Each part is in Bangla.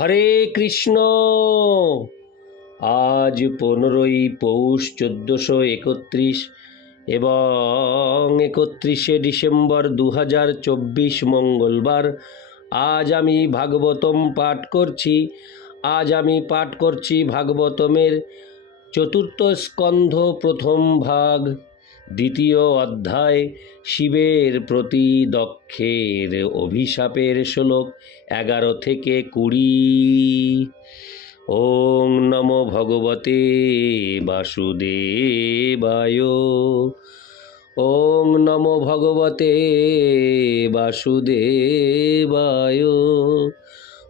হরে কৃষ্ণ। আজ পনেরোই পৌষ চোদ্দোশো একত্রিশ এবং একত্রিশে ডিসেম্বর দু হাজার চব্বিশ মঙ্গলবার। আজ আমি ভাগবতম পাঠ করছি। আজ আমি পাঠ করছি ভাগবতমের চতুর্থ স্কন্ধ প্রথম ভাগ। দ্বিতীয় অধ্যায়, শিবের প্রতি দক্ষের অভিশাপের শ্লোক এগারো থেকে কুড়ি। ওং নমো ভগবতে বাসুদেবায়। ওং নমো ভগবতে বাসুদেবায়।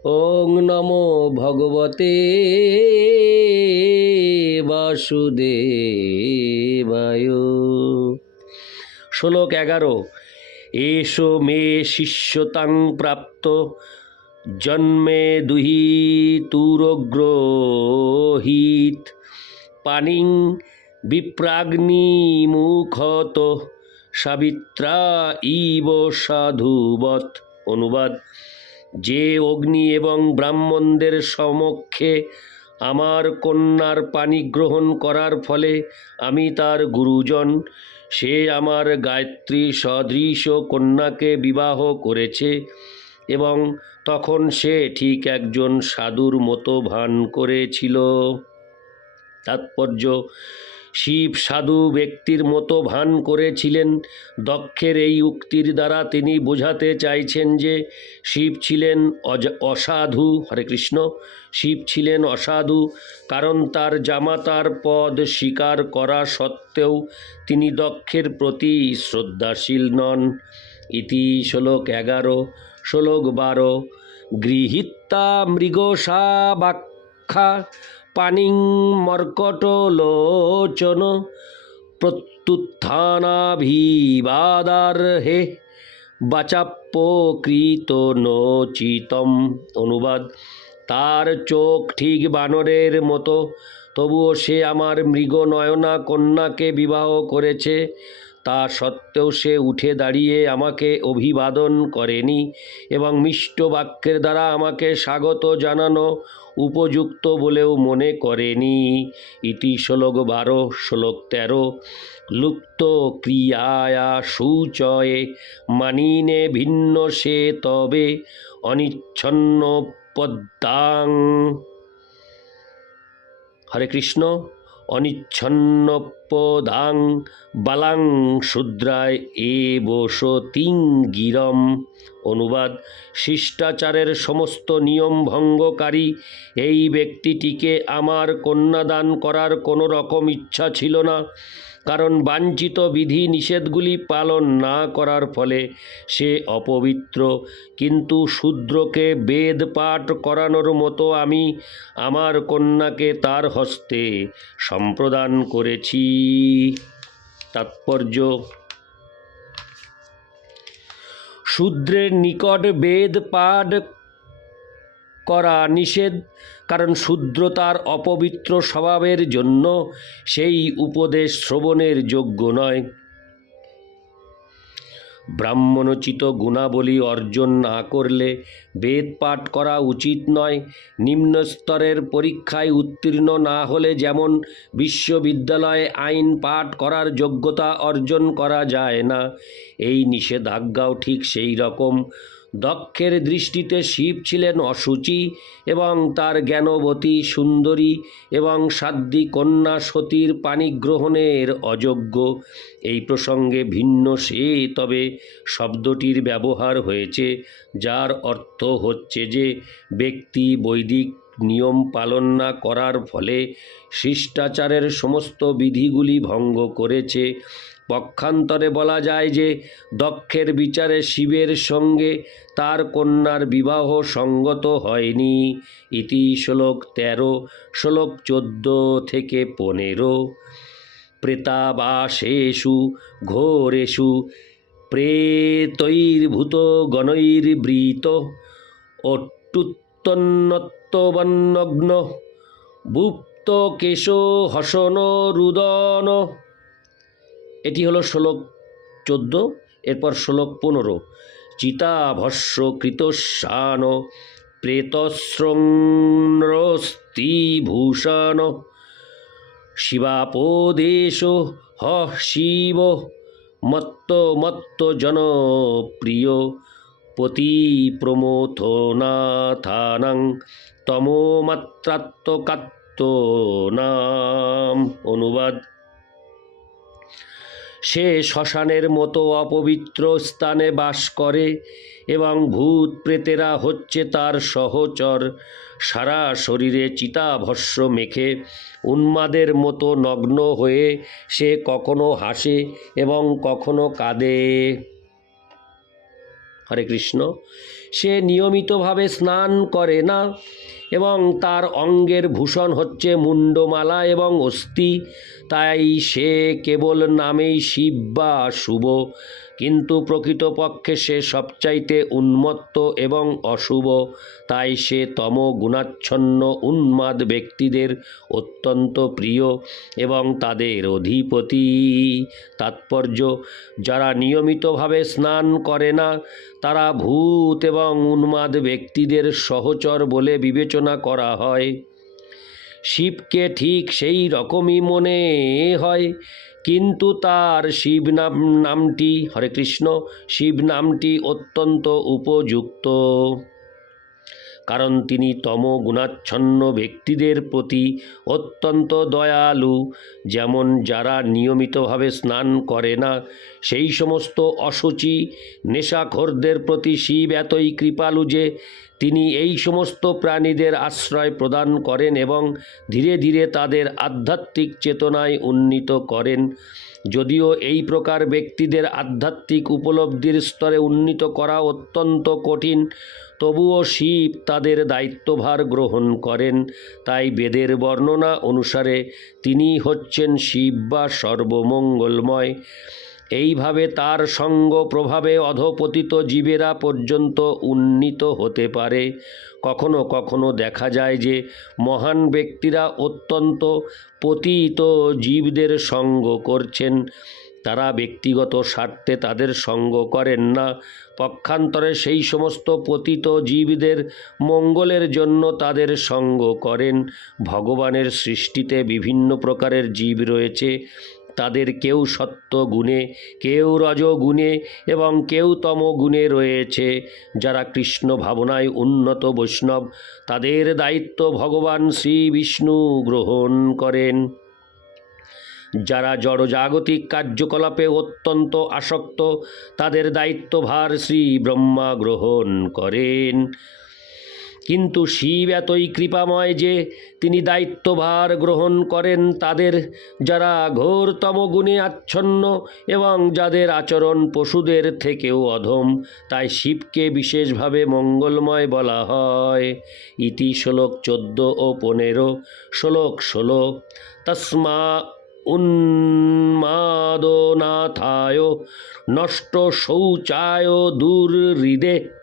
ওং নমো ভগবতে বাসুদেবায়। শ্লোক এগারো, এসো মে শিষ্যতাং প্রাপ্ত, জন্মে দুহি তুরগ্রহিত পানিং বিপ্রাগ্নিমুখত সাবিত্রা ইব সাধুবৎ। অনুবাদ, যে অগ্নি এবং ব্রাহ্মণদের সমক্ষে আমার কন্যার পানি গ্রহণ করার ফলে আমি তার গুরুজন। সে আমার গায়ত্রী সদৃশ কন্যাকে বিবাহ করেছে এবং তখন সে ঠিক একজন সাধুর মতো ভান করেছিল। তাৎপর্য শিব সাধু ব্যক্তির মতো ভান করেছিলেন। দক্ষের এই উক্তির দ্বারা তিনি বোঝাতে চাইছেন যে, শিব ছিলেন অসাধু, হরে কৃষ্ণ, শিব ছিলেন অসাধু, কারণ তার জামাতার পদ স্বীকার করা সত্ত্বেও তিনি দক্ষের প্রতি শ্রদ্ধাশীল নন। ইতি শ্লোক এগারো, শ্লোক বারো গৃহীতা মৃগশাবাক্ষা পানিং মর্কটলোচন প্রত্যুত্থানাভিবাদার হে বাচাপ্যকৃত নচিতম অনুবাদ। তার চোখ ঠিক বানরের মতো, তবুও সে আমার মৃগ নয়না কন্যাকে বিবাহ করেছে। তা সত্ত্বেও সে উঠে দাঁড়িয়ে আমাকে অভিবাদন করেনি এবং মিষ্ট বাক্যের দ্বারা আমাকে স্বাগত জানানো উপযুক্ত বলেও মনে করেনি। ইতি শ্লোক বারো, শ্লোক তেরো। লুপ্ত ক্রিয়ায়া সুচয়ে মানিনে ভিন্ন সে তবে অনিচ্ছন্ন পদ্মাং। হরে কৃষ্ণ। অনিচ্ছন্নপদাং বালাং শূদ্রায় এ বসতিং গিরম অনুবাদ, শিষ্টাচারের সমস্ত নিয়ম ভঙ্গকারী, এই ব্যক্তিটিকে আমার কন্যাদান করার কোনো রকম ইচ্ছা ছিল না। কারণ বাঞ্ছিত বিধি নিষেধগুলি পালন না করার ফলে সে অপবিত্র। কিন্তু শূদ্রকে বেদ পাঠ করানোর মতো আমি আমার কন্যাকে তার হস্তে সম্প্রদান করেছি। তাৎপর্য। শূদ্রের নিকট বেদ পাঠ করা নিষেধ কারণ শূদ্র তার অপবিত্র স্বভাবের জন্য সেই উপদেশ শ্রবণের যোগ্য নয়। ব্রাহ্মণোচিত গুণাবলী অর্জন না করলে বেদ পাঠ করা উচিত নয়। নিম্নস্তরের পরীক্ষায় উত্তীর্ণ না হলে যেমন বিশ্ববিদ্যালয়ে আইন পাঠ করার যোগ্যতা অর্জন করা যায় না, এই নিষেধাজ্ঞাও ঠিক সেই রকম। দক্ষের দৃষ্টিতে শিব ছিলেন অসুচি এবং তার জ্ঞানবতী সুন্দরী এবং সাধ্বী কন্যা সতীর পানি গ্রহণের অযোগ্য। এই প্রসঙ্গে ভিন্ন সে তবে শব্দটির ব্যবহার হয়েছে, যার অর্থ হচ্ছে যে ব্যক্তি বৈদিক নিয়ম পালন না করার ফলে শিষ্টাচারের সমস্ত বিধিগুলি ভঙ্গ করেছে পক্ষান্তরে বলা যায় যে, দক্ষের বিচারে শিবের সঙ্গে তার কন্যার বিবাহ সঙ্গত হয়নি। ইতি শ্লোক তেরো, শ্লোক চোদ্দ থেকে পনেরো। প্রেতাবাসেষু, ঘোরেষু, প্রেতৈর্ভূত গণৈর্বৃত, অট্টুত্তন্নত্ববন্নগ্ন ভুপ্ত কেশ হসন রুদন এটি হলো শ্লোক চোদ্দ, এরপর শ্লোক পনেরো। চিতাভস্য কৃতস্বান প্রেতশৃঙ্গস্তিভূষণ শিবাপদেশ হ শিব। মত্ত মত্ত জনপ্রিয়। পতি প্রমথনাথানাং তমোমাত্রাত্মকাত্ম নাম অনুবাদ সে শ্মশানের মতো অপবিত্র স্থানে বাস করে এবং ভূত প্রেতেরা হচ্ছে তার সহচর। সারা শরীরে চিতাভস্য মেখে উন্মাদের মতো নগ্ন হয়ে সে কখনো হাসে এবং কখনো কাঁদে। হরে কৃষ্ণ। সে নিয়মিতভাবে স্নান করে না এবং তার অঙ্গের ভূষণ হচ্ছে মুন্ডমালা এবং অস্থি। তাই সে কেবল নামেই শিব বা শুভ। কিন্তু প্রকৃতপক্ষে সে সবচাইতে উন্মত্ত এবং অশুভ, তাই সে তম গুণাচ্ছন্ন উন্মাদ ব্যক্তিদের অত্যন্ত প্রিয় এবং তাদের অধিপতি। তাৎপর্য, যারা নিয়মিতভাবে স্নান করে না, তারা ভূত এবং উন্মাদ ব্যক্তিদের সহচর বলে বিবেচনা করা হয়। শিবকে ঠিক সেই রকমই মনে হয়, কিন্তু তার শিব নাম, নামটি, হরে কৃষ্ণ, শিব নামটি অত্যন্ত উপযুক্ত। কারণ তিনি তম গুণাচ্ছন্ন ব্যক্তিদের প্রতি অত্যন্ত দয়ালু। যেমন যারা নিয়মিতভাবে স্নান করে না, সেই সমস্ত অসুচি নেশাখোরদের প্রতি শিব এতই কৃপালু যে তিনি এই সমস্ত প্রাণীদের আশ্রয় প্রদান করেন এবং ধীরে ধীরে তাদের আধ্যাত্মিক চেতনায় উন্নীত করেন। যদিও এই প্রকার ব্যক্তিদের আধ্যাত্মিক উপলব্ধির স্তরে উন্নীত করা অত্যন্ত কঠিন, তবুও শিব তাদের দায়িত্বভার গ্রহণ করেন। তাই বেদের বর্ণনা অনুসারে তিনি হচ্ছেন শিব বা সর্বমঙ্গলময়। এইভাবে তার সঙ্গ প্রভাবে অধপতিত জীবেরা পর্যন্ত উন্নীত হতে পারে। কখনো কখনো দেখা যায় যে মহান ব্যক্তিরা অত্যন্ত পতিত জীবদের সঙ্গ করছেন। তারা ব্যক্তিগত স্বার্থে তাদের সঙ্গ করেন না। পক্ষান্তরে সেই সমস্ত পতিত জীবদের মঙ্গলের জন্য তাদের সঙ্গ করেন। ভগবানের সৃষ্টিতে বিভিন্ন প্রকারের জীব রয়েছে। তাদের কেউ সত্য গুণে, কেউ রজ গুণে এবং কেউ তম গুণে রয়েছে। যারা কৃষ্ণ ভাবনায় উন্নত বৈষ্ণব, তাদের দায়িত্ব ভগবান শ্রী বিষ্ণু গ্রহণ করেন। যারা জড়জাগতিক কার্যকলাপে অত্যন্ত আসক্ত, তাদের দায়িত্বভার শ্রী ব্রহ্মা গ্রহণ করেন। কিন্তু শিব এতই কৃপাময় যে তিনি দায়িত্বভার গ্রহণ করেন তাদের, যারা ঘোরতম গুণে আচ্ছন্ন এবং যাদের আচরণ পশুদের থেকেও অধম। তাই শিবকে বিশেষভাবে মঙ্গলময় বলা হয়। ইতি শ্লোক চোদ্দ ও পনেরো। শ্লোক ষোলো। তস্মা উন্মাদনাথায় নষ্ট শৌচায় দুর্হৃদে।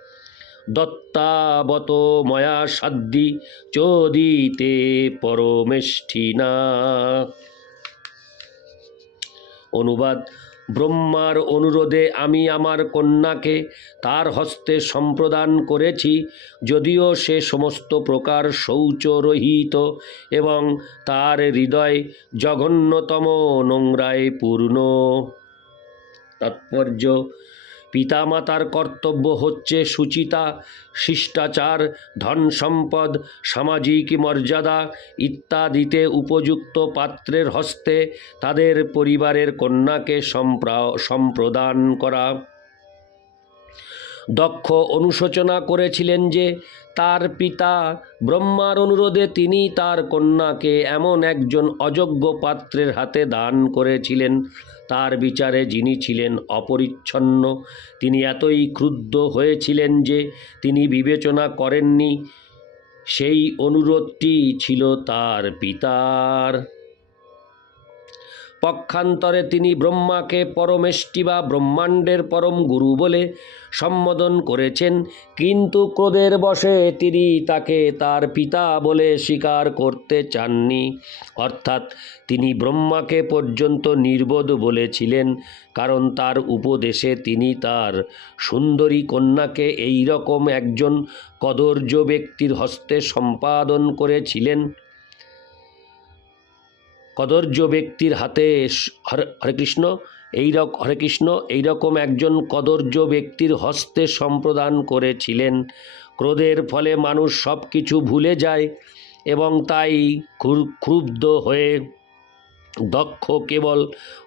দত্তাবত ময়া সাদ্দি চোদিতে পরমেষ্ঠিনা অনুবাদ, ব্রহ্মার অনুরোধে আমি আমার কন্যাকে তার হস্তে সম্প্রদান করেছি, যদিও সে সমস্ত প্রকার শৌচরহিত এবং তার হৃদয় জঘন্যতম নোংরায় পূর্ণ। তাৎপর্য পিতামাতার কর্তব্য হচ্ছে সুচিতা, শিষ্টাচার, ধন সম্পদ, সামাজিক মর্যাদা ইত্যাদিতে উপযুক্ত পাত্রের হস্তে তাদের পরিবারের কন্যাকে সম্প্রা, সম্প্রদান করা। দক্ষ অনুশোচনা করেছিলেন যে তার পিতা ব্রহ্মার অনুরোধে তিনি তার কন্যাকে এমন একজন অযোগ্য পাত্রের হাতে দান করেছিলেন। তার বিচারে যিনি ছিলেন অপরিচ্ছন্ন, তিনি এতই ক্রুদ্ধ হয়েছিলেন যে তিনি বিবেচনা করেননি। সেই অনুরোধটি ছিল তার পিতার। পক্ষান্তরে তিনি ব্রহ্মাকে পরমেষ্টি বা ব্রহ্মাণ্ডের পরম গুরু বলে সম্বোধন করেছেন, কিন্তু ক্রোধের বশে তিনি তাকে তার পিতা বলে স্বীকার করতে চাননি। অর্থাৎ তিনি ব্রহ্মাকে পর্যন্ত নির্বোধ বলেছিলেন, কারণ তার উপদেশে তিনি তার সুন্দরী কন্যাকে এই রকম একজন কদর্য ব্যক্তির হস্তে সম্পাদন করেছিলেন। কদর্য ব্যক্তির হাতে হরে কৃষ্ণ, এই রক, হরে কৃষ্ণ এইরকম একজন কদর্য ব্যক্তির হস্তে সম্প্রদান করেছিলেন। ক্রোধের ফলে মানুষ সব কিছু ভুলে যায় এবং তাই ক্রুদ্ধ হয়ে দক্ষ কেবল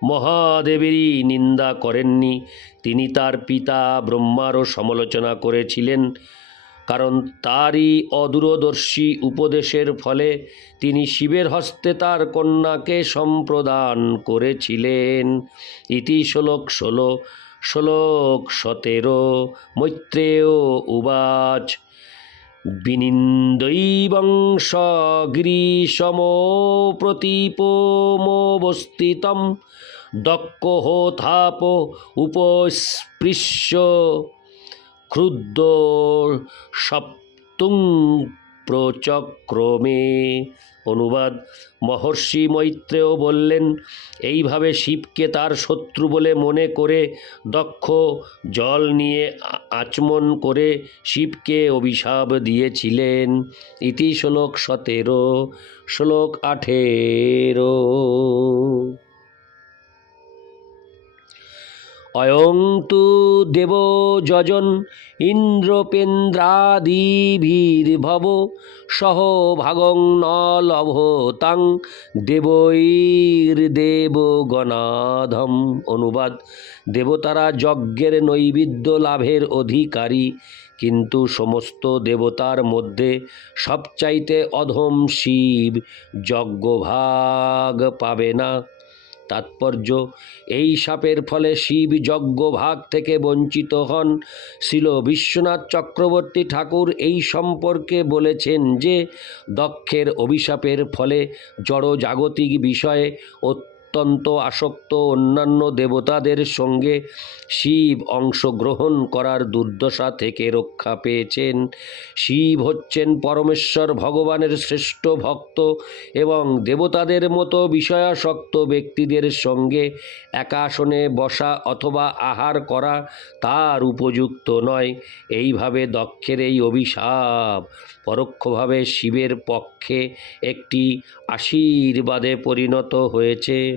মহাদেবেরই নিন্দা করেননি। তিনি তার পিতা ব্রহ্মারও সমালোচনা করেছিলেন। কারণ তারই অদূরদর্শী উপদেশের ফলে তিনি শিবের হস্তে তার কন্যাকে সম্প্রদান করেছিলেন। ইতি শ্লোক ষোলো, শ্লোক সতেরো, মৈত্রেয় উবাচ। বিনিন্দৈবংশ গ্রীষম প্রতীপমবস্থিতম দক্কহোথাপ উপস্পৃশ্য। ক্ষুদ্র সপ্তুং প্রচক্রমে। অনুবাদ। মহর্ষি মৈত্রেয় বললেন, এইভাবে শিবকে তার শত্রু বলে মনে করে দক্ষ জল নিয়ে আচমন করে শিবকে অভিশাপ দিয়েছিলেন। ইতি শ্লোক সতেরো, শ্লোক আঠেরো। অয়ং তু দেব যজন ইন্দ্রপেন্দ্রাদিভির্ভব সহ ভাগং ন লভতাং দেবৈর্দেবগণাধম। অনুবাদ, দেবতারা যজ্ঞের নৈবেদ্য লাভের অধিকারী, কিন্তু সমস্ত দেবতার মধ্যে সবচাইতে অধম শিব যজ্ঞভাগ পাবে না। তাৎপর্য। এই সাপের ফলে শিব যজ্ঞ ভাগ থেকে বঞ্চিত হন। শিল বিশ্বনাথ চক্রবর্তী ঠাকুর এই সম্পর্কে বলেছেন যে, দক্ষের অভিশাপের ফলে জড় জাগতিক বিষয়ে অত্যন্ত আসক্ত অন্যান্য দেবতাদের সঙ্গে শিব অংশগ্রহণ করার দুর্দশা থেকে রক্ষা পেয়েছেন। শিব হচ্ছেন পরমেশ্বর, ভগবানের শ্রেষ্ঠ ভক্ত এবং দেবতাদের মতো বিষয়াসক্ত ব্যক্তিদের সঙ্গে একাসনে বসা অথবা আহার করা তার উপযুক্ত নয়। এইভাবে দক্ষের এই অভিশাপ পরোক্ষভাবে শিবের পক্ষে একটি আশীর্বাদে পরিণত হয়েছে।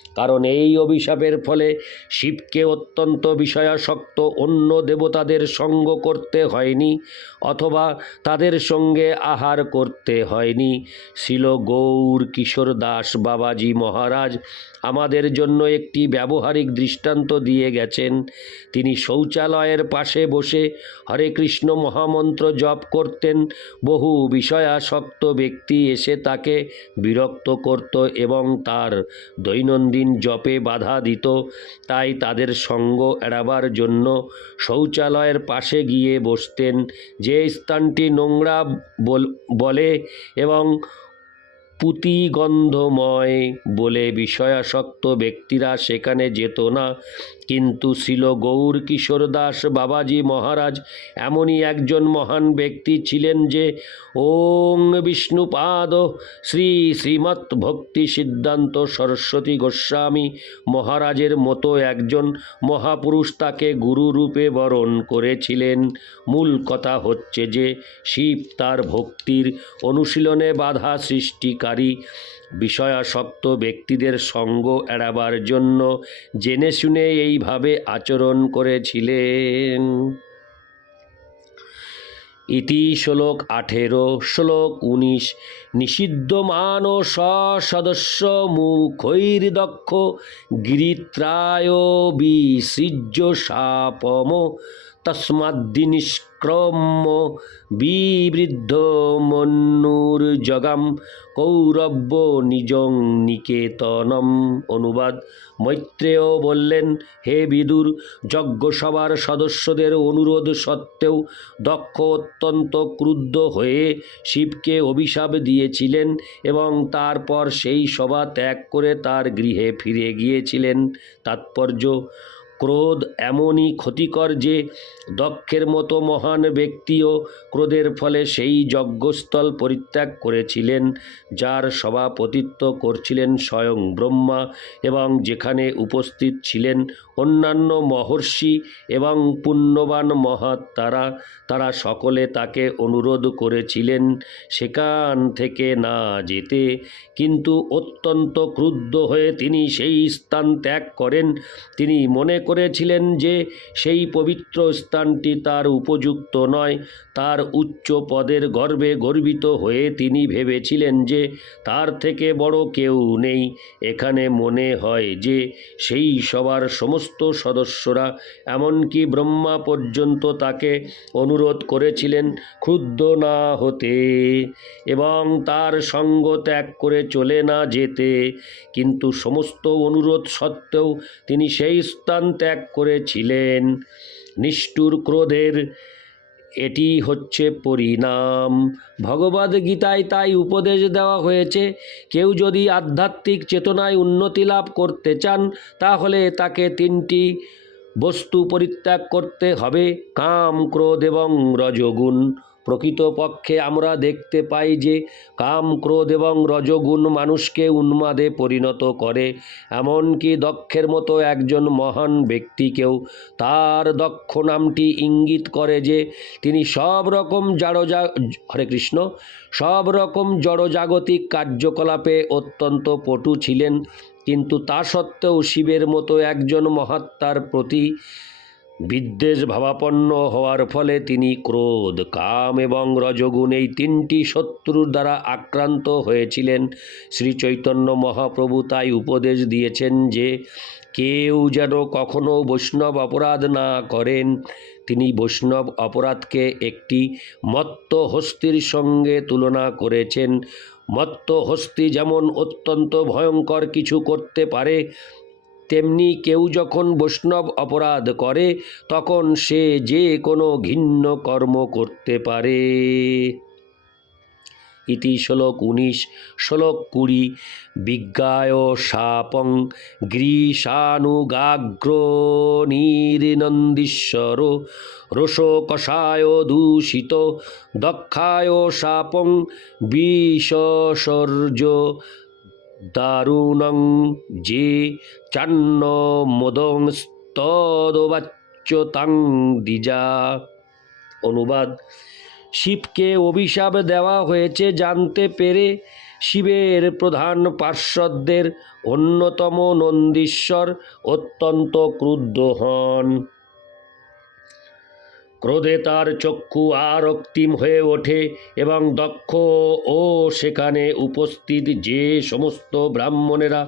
কারণ এই অভিশাপের ফলে শিবকে অত্যন্ত বিষয়াসক্ত অন্য দেবতাদের সঙ্গ করতে হয়নি অথবা তাদের সঙ্গে আহার করতে হয়নি। ছিল গৌর কিশোর দাস বাবাজি মহারাজ আমাদের জন্য একটি ব্যবহারিক দৃষ্টান্ত দিয়ে গেছেন। তিনি শৌচালয়ের পাশে বসে হরে কৃষ্ণ মহামন্ত্র জপ করতেন। বহু বিষয়াসক্ত ব্যক্তি এসে তাকে বিরক্ত করত এবং তার দৈনন্দিন জপে বাধা দিত, তাই তাদের সঙ্গ এড়াবার জন্য শৌচালয়ের পাশে গিয়ে বসতেন। যে স্থানটি নোংরা বলে বলে এবং পুতিগন্ধময় বলে বিষয়াসক্ত ব্যক্তিরা সেখানে যেত না। কিন্তু ছিল গৌর কিশোর দাস বাবাজি মহারাজ, এমনই একজন মহান ব্যক্তি ছিলেন যে ওং বিষ্ণুপাদ, শ্রী শ্রীমৎ ভক্তি সিদ্ধান্ত সরস্বতী গোস্বামী মহারাজের মতো একজন মহাপুরুষ তাকে গুরু রূপে বরণ করেছিলেন। মূল কথা হচ্ছে যে শিব তার ভক্তির অনুশীলনে বাধা সৃষ্টিকারী বিষয়াসক্ত ব্যক্তিদের সঙ্গ এড়াবার জন্য জেনে শুনে এইভাবে আচরণ করেছিলেন। ইতি শ্লোক আঠেরো, শ্লোক উনিশ নিষিদ্ধমান সদস্য মুখৈর্দক্ষ গিরিত্রায় বিসৃজ্য সাপম তস্মাদ্দি আক্রম্য বিবৃদ্ধ মন্নুর জগাম, কৌরব্য নিজং নিকেতনম। অনুবাদ, মৈত্রেয় বললেন, হে বিদুর যজ্ঞসভার সদস্যদের অনুরোধ সত্ত্বেও দক্ষ, অত্যন্ত ক্রুদ্ধ হয়ে শিবকে অভিশাপ দিয়েছিলেন এবং তারপর সেই সভা ত্যাগ করে তার গৃহে ফিরে গিয়েছিলেন। তাৎপর্য ক্রোধ এমনই ক্ষতিকর যে দক্ষের মতো মহান ব্যক্তিও ক্রোধের ফলে সেই যজ্ঞস্থল পরিত্যাগ করেছিলেন, যার সভাপতিত্ব করছিলেন স্বয়ং ব্রহ্মা এবং যেখানে উপস্থিত ছিলেন অন্যান্য মহর্ষি এবং পুণ্যবান মহাত্মারা। তারা সকলে তাকে অনুরোধ করেছিলেন সেখান থেকে না যেতে, কিন্তু অত্যন্ত ক্রুদ্ধ হয়ে তিনি সেই স্থান ত্যাগ করেন। তিনি মনে করেছিলেন যে সেই পবিত্র স্থানটি তার উপযুক্ত নয়, তার উচ্চ পদের গর্বে গর্বিত হয়ে তিনি ভেবেছিলেন যে তার থেকে বড় কেউ নেই। এখানে মনে হয় যে সেই সবার সমস্ত সদস্যরা, এমনকি ব্রহ্মা পর্যন্ত তাকে অনুরোধ করেছিলেন, ক্ষুব্ধ না হতে এবং তার সঙ্গ ত্যাগ করে চলে না যেতে। কিন্তু সমস্ত অনুরোধ সত্ত্বেও তিনি সেই স্থান ত্যাগ করেছিলেন। নিষ্ঠুর ক্রোধের এটি হচ্ছে পরিণাম। ভগবদ গীতায় তাই উপদেশ দেওয়া হয়েছে, কেউ যদি আধ্যাত্মিক চেতনায় উন্নতি লাভ করতে চান, তাহলে তাকে তিনটি বস্তু পরিত্যাগ করতে হবে, কাম, ক্রোধ এবং রজগুণ। প্রকৃতপক্ষে আমরা দেখতে পাই যে কাম, ক্রোধ এবং রজগুণ মানুষকে উন্মাদে পরিণত করে। এমনকি দক্ষের মতো একজন মহান ব্যক্তিকেও তার দক্ষ নামটি ইঙ্গিত করে যে তিনি সব রকম জড়জা, হরে কৃষ্ণ, সব রকম জড়জাগতিক কার্যকলাপে অত্যন্ত পটু ছিলেন। কিন্তু তা সত্ত্বেও শিবের মতো একজন মহাত্মার প্রতি বিদ্বেষ ভাবাপন্ন হওয়ার ফলে তিনি ক্রোধ, কাম এবং রজগুণ এই তিনটি শত্রুর দ্বারা আক্রান্ত হয়েছিলেন। শ্রী চৈতন্য মহাপ্রভু তাই উপদেশ দিয়েছেন যে, কেউ যেন কখনো বৈষ্ণব অপরাধ না করেন। তিনি বৈষ্ণব অপরাধকে একটি মত্ত হস্তির সঙ্গে তুলনা করেছেন। মত্ত হস্তি যেমন অত্যন্ত ভয়ঙ্কর কিছু করতে পারে তেমনি কেউ যখন বৈষ্ণব অপরাধ করে, তখন সে যে কোনো ঘিন্ন কর্ম করতে পারে। ইতি শ্লোক উনিশ, শ্লোক কুড়ি, বিজ্ঞায় শাপং গ্রীষানুগাগ্র নির্নন্দীশ্বর, রোষ কষায় দূষিত, দক্ষায় শাপং বিশ্বসর্য দারুণং যে চান্ন মোদং স্তদবাচ্যতাং দ্বিজা। অনুবাদ, শিবকে অভিশাপ দেওয়া হয়েছে জানতে পেরে শিবের প্রধান পার্শ্বদের অন্যতম নন্দীশ্বর অত্যন্ত ক্রুদ্ধ হন। ক্রোধে তার চক্ষু আর অক্তিম হয়ে ওঠে এবং দক্ষ ও সেখানে উপস্থিত যে সমস্ত ব্রাহ্মণেরা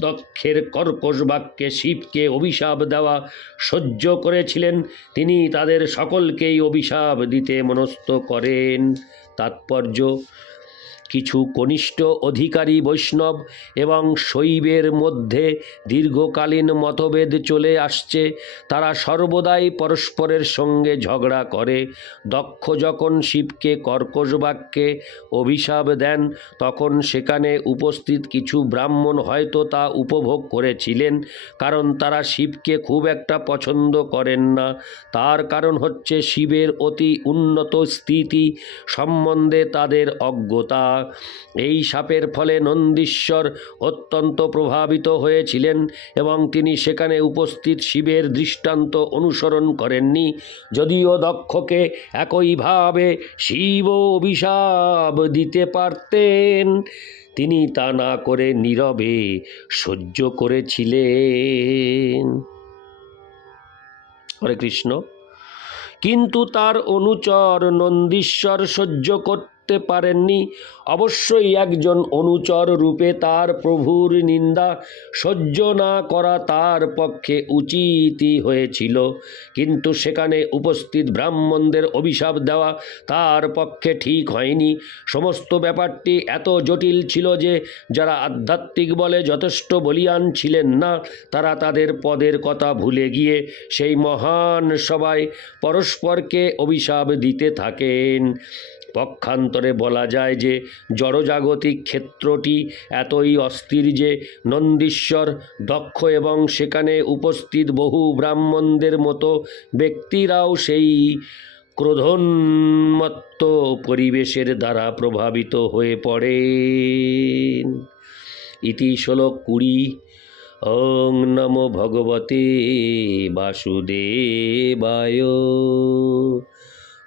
দক্ষের কর্কশ বাক্যে শিবকে অভিশাপ দেওয়া সহ্য করেছিলেন, তিনি তাদের সকলকেই অভিশাপ দিতে মনস্থ করেন। তাৎপর্য কিছু কনিষ্ঠ অধিকারী বৈষ্ণব এবং শৈবের মধ্যে দীর্ঘকালীন মতভেদ চলে আসছে। তারা সর্বদাই পরস্পরের সঙ্গে ঝগড়া করে। দক্ষ যখন শিবকে কর্কশ বাক্যে অভিশাপ দেন, তখন সেখানে উপস্থিত কিছু ব্রাহ্মণ হয়তো তা উপভোগ করেছিলেন, কারণ তারা শিবকে খুব একটা পছন্দ করেন না। তার কারণ হচ্ছে শিবের অতি উন্নত স্থিতি সম্বন্ধে তাদের অজ্ঞতা। এই সাপের ফলে নন্দীশ্বর অত্যন্ত প্রভাবিত হয়েছিলেন এবং তিনি সেখানে উপস্থিত শিবের দৃষ্টান্ত অনুসরণ করেননি। যদিও দক্ষকে একইভাবে শিব অভিশাপ দিতে পারতেন, তিনি তা না করে নীরবে সহ্য করেছিলেন। হরে কৃষ্ণ। কিন্তু তার অনুচর নন্দীশ্বর সহ্য করতে করতে পারেননি। অবশ্যই একজন অনুচর রূপে তার প্রভুর নিন্দা সহ্য না করা তার পক্ষে উচিতই হয়েছিল। কিন্তু সেখানে উপস্থিত ব্রাহ্মণদের অভিশাপ দেওয়া তার পক্ষে ঠিক হয়নি। সমস্ত ব্যাপারটি এত জটিল ছিল যে, যারা আধ্যাত্মিক বলে যথেষ্ট বলিয়ান ছিলেন না, তারা তাদের পদের কথা ভুলে গিয়ে সেই মহান সবাই পরস্পরকে অভিশাপ দিতে থাকেন। পক্ষান্তরে বলা যায় যে জড়জাগতিক ক্ষেত্রটি এতই অস্থির যে নন্দীশ্বর দক্ষ এবং সেখানে উপস্থিত বহু ব্রাহ্মণদের মতো ব্যক্তিরাও সেই ক্রোধোন্মত্ত পরিবেশের দ্বারা প্রভাবিত হয়ে পড়েন। ইতি শ্লোক কুড়ি। ওং নমো ভগবতে বাসুদেবায়।